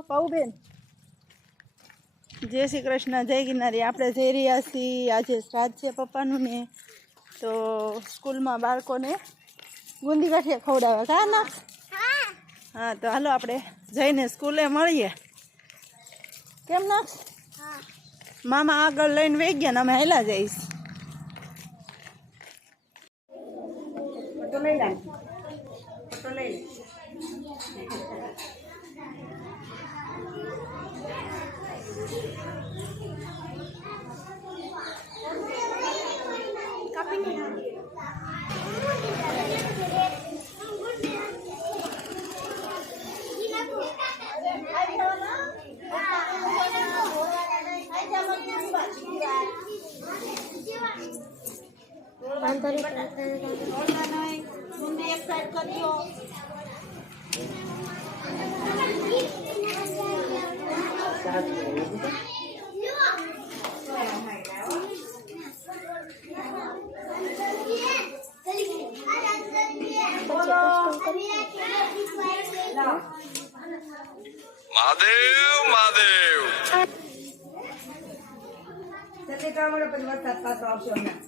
પાઉબેન જય શ્રી કૃષ્ણ, જય ગિરનારી. આપણે જઈ રહ્યા છીએ, આજે શ્રાદ્ધ છે પપ્પાનું ને, તો સ્કૂલમાં બાળકોને ગુંદી ગાંઠિયા ખવડાવવા કા ના. હા તો હાલો આપણે જઈને સ્કૂલે મળીએ. કેમ ના મામા આગળ લઈને વહી ગયા ને અમે હેલા જઈશ. ફોટો લઈ લે, ફોટો લઈ લે. મહાદેવ મહાદેવ જલ્દી કામ મળે પછી વરસાદ પાછો આવશે હમણાં.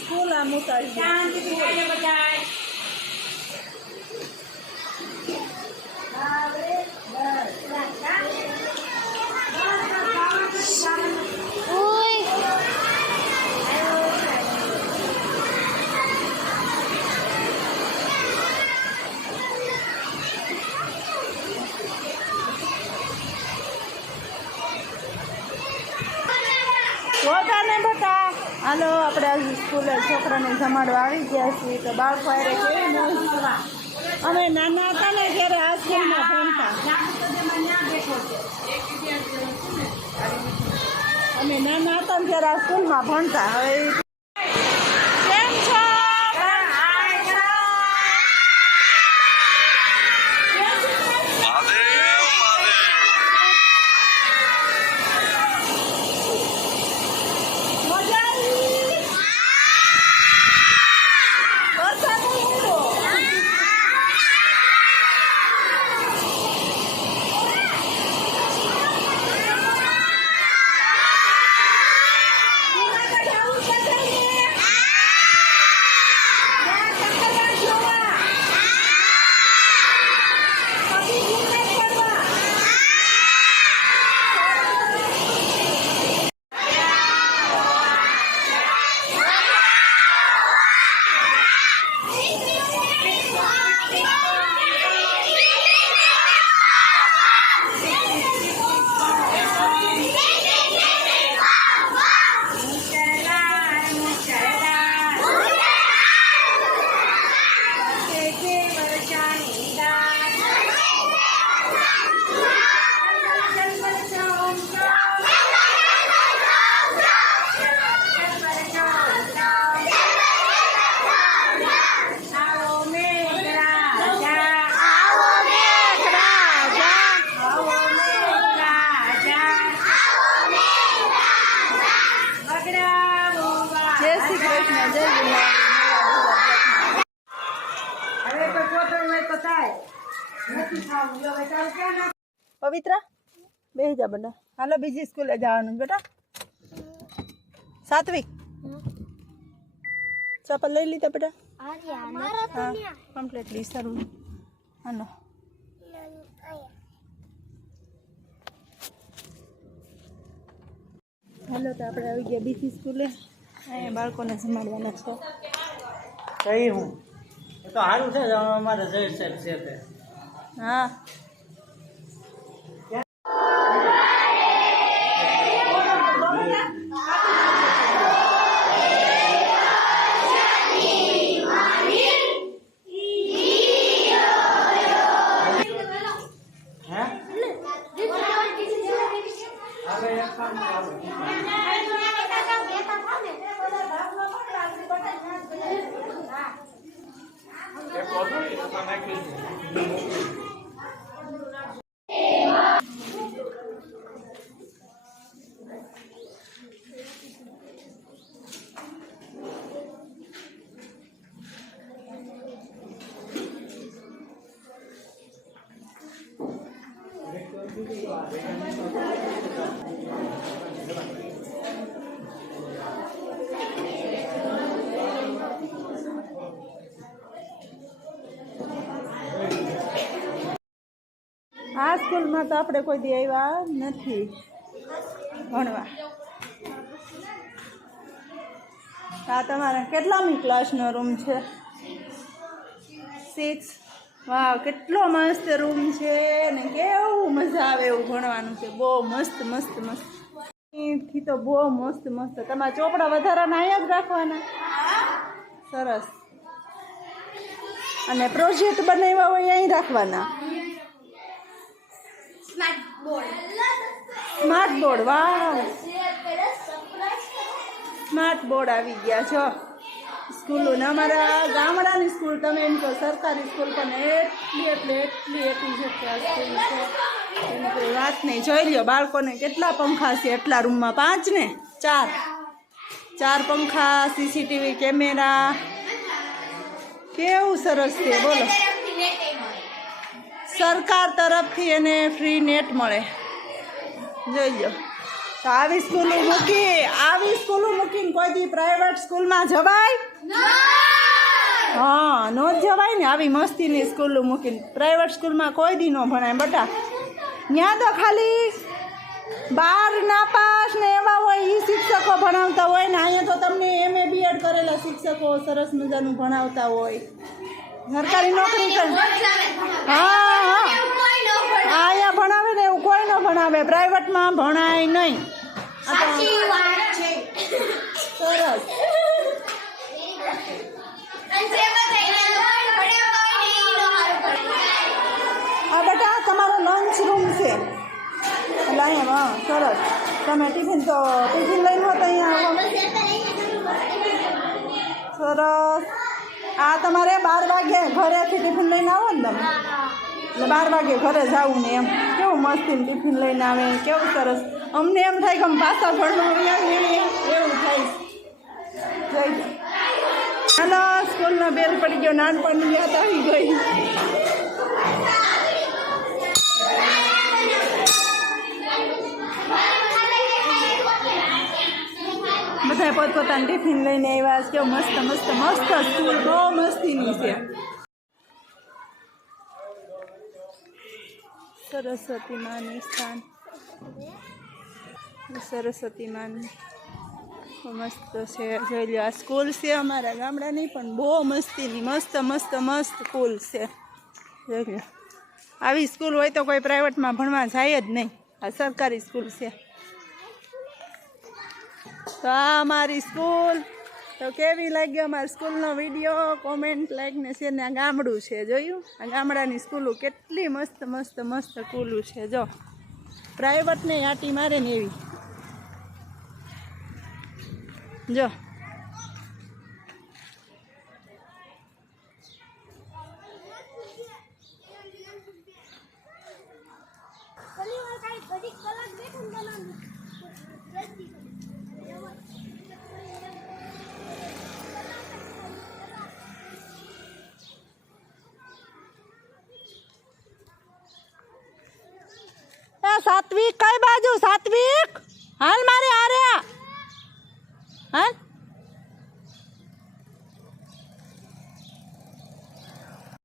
સ્કૂલ આમ ઉતારી ને બતા. હાલો આપણે આજે સ્કૂલે છોકરાને જમાડવા આવી ગયા છીએ. તો બાળકો અરે કેવી મોજ. અમે નાના હતા ને ત્યારે આ સ્કૂલમાં ભણતા. અમે નાના હતા ને ત્યારે આ સ્કૂલમાં ભણતા. હવે કેમ છો? પવિત્ર બેસી જા બેટા. હાલો બીજી સ્કૂલે જવાનું બેટા. સાત્વિક ચપ્પલ લઈ લીધા બેટા? હા કમ્પ્લીટલી સારું. હાલો હાલો તો આપણે આવી ગયા બીજી સ્કૂલે. અહીંયા બાળકોને સંભાળવાના છે. કઈ હું એ તો સારું છે અમારે જઈ છે તે. હા હે આ સ્કૂલમાં તો આપણે કોઈ દી આવ્યા નથી ભણવા. આ તમારા કેટલામી ક્લાસનો રૂમ છે? 6. વાહ, કેટલો મસ્ત રૂમ છે ને કેવું મજા આવે એવું ભણવાનું છે. બહુ મસ્ત મસ્ત મસ્ત થી તો બહુ મસ્ત મસ્ત. તમારા ચોપડા વધારાના અહીંયા જ રાખવાના. સરસ. અને પ્રોજેક્ટ બનાવ્યા હોય અહીં રાખવાના. Smart board. વાહ, સ્માર્ટ બોર્ડ આવી ગયા છો સ્કૂલો ને. અમારા ગામડાની સ્કૂલ, તમે એમ કહો સરકારી સ્કૂલ, પણ એટલી જગ્યા સ્કૂલ છે એની કોઈ વાત નહીં. જોઈ લ્યો બાળકોને કેટલા પંખા છે એટલા રૂમમાં. 5 ને 4 પંખા, CCTV કેમેરા, કેવું સરસ છે બોલો. સરકાર તરફથી એને ફ્રી નેટ મળે. જોઈ લો. તો આવી સ્કૂલો મૂકીને કોઈ દી પ્રાઇવેટ સ્કૂલમાં જવાય? હા, ન જ જવાય ને. આવી મસ્તીની સ્કૂલો મૂકીને પ્રાઇવેટ સ્કૂલમાં કોઈ દી ન ભણાય બટા. ત્યાં તો ખાલી 12 નાપાસ ને એવા હોય એ શિક્ષકો ભણાવતા હોય ને. અહીંયા તો તમને MA BEd કરેલા શિક્ષકો સરસ મજાનું ભણાવતા હોય. સરકારી નોકરી કરે. હા, અહીંયા ભણાવે ને એવું કોઈ ન ભણાવે. પ્રાઇવેટમાં ભણાય નહીં. સરસ. આ બેટા તમારો લંચ રૂમ છે. એટલે અહીંયા સરસ. તમે ટિફિન લઈને હો તો અહીંયા આવો. સરસ. આ તમારે 12 વાગે ઘરેથી ટિફિન લઈને આવો ને તમે, એટલે 12 વાગે ઘરે જવું ને એમ. કેવું મસ્તી ટિફિન લઈને આવે, કેવું સરસ. અમને એમ થાય કે અમે પાછા ભણવા એવું થાય. જઈ હાલો, સ્કૂલનો બેલ પડી ગયો. નાનપણની યાદ આવી ગઈ. બધા પોતપોતાનું ટિફિન લઈને આવ્યા. કેવું મસ્ત મસ્ત મસ્ત સ્કૂલ, બહુ મસ્તીની છે. સરસ્વતી માનું સ્થાન. સરસ્વતી માનું મસ્ત છે. જોઈ લો, આ સ્કૂલ છે અમારા ગામડાની, પણ બહુ મસ્તીની મસ્ત મસ્ત મસ્ત સ્કૂલ છે. જોઈ લો, આવી સ્કૂલ હોય તો કોઈ પ્રાઇવેટમાં ભણવા જાય જ નહીં. આ સરકારી સ્કૂલ છે. તો આ અમારી સ્કૂલ. તો કેવી લાગી અમારી સ્કૂલનો વિડીયો? કોમેન્ટ, લાઈક ને શેર. ને આ ગામડું છે, જોયું? આ ગામડાની સ્કૂલો કેટલી મસ્ત મસ્ત મસ્ત સ્કૂલો છે. જો પ્રાઇવેટ ને આટી મારે ને એવી. જો સાત્વિક, કઈ બાજુ સાત્વિક? હાલ મારે આ રહ્યા. હાલ.